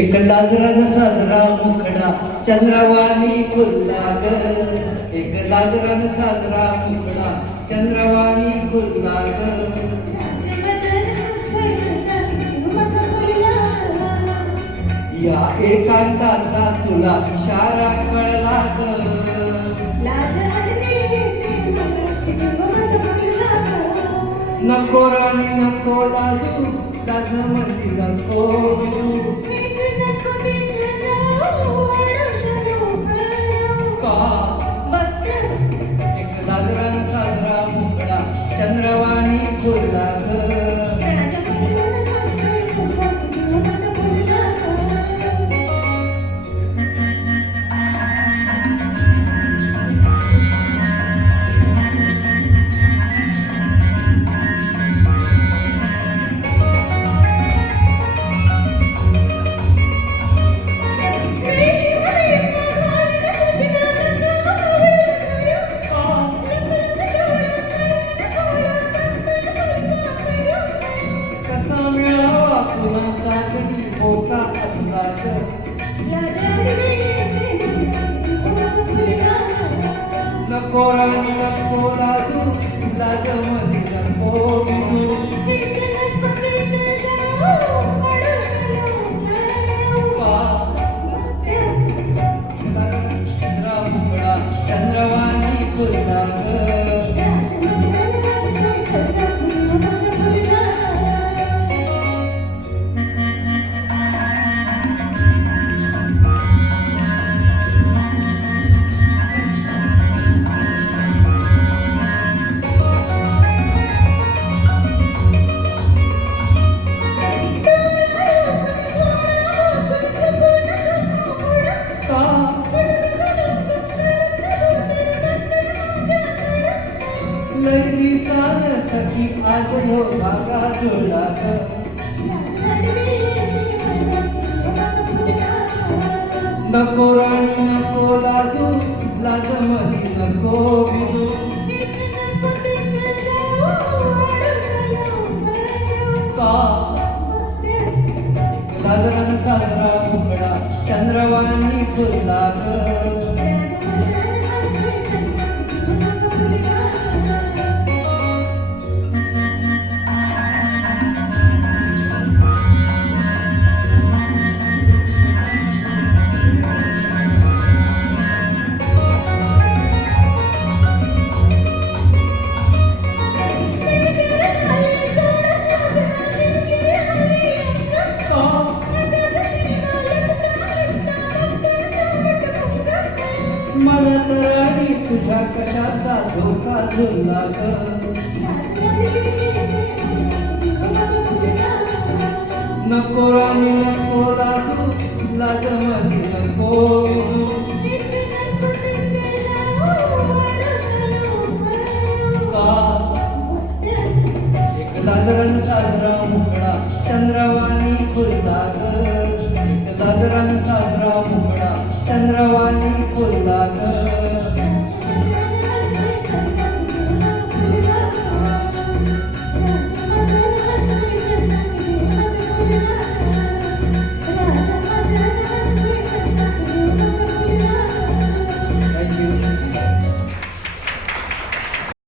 एक लाजरान साजरा मुखडा चंद्रवाणी खुल्ला ग. एक लाजरान साजरा मुखडा चंद्रवाणी खुल्ला ग. या एकांताचा तुला इशारा कळला ग. नको राणी नको लाजू लाजमती नको बिजू. एक लाजरान साजरा मुखडा चंद्रवाणी खुल्ला ग. होता असला नको राणी नको लाजू लाजमती नको बिजू. चंद्रवाणी खुल्ला ग. लई दिसान सखी आज हो धागा जोडला ग. नको राणी नको लाजू लाजमती नको बिजू. एक लाजरान साजरा मुखडा चंद्रवाणी खुल्ला ग. मला तर राणी तुझ्या कशाचा धोका झुलला ग. नको राणी नको लाजू लाजमती नको बिजू. एक लाजरान साजरा मुखडा चंद्रवाणी खुल्ला ग. एक लाजरान साजरा मुखडा चंद्रवाणी खुल्ला ग.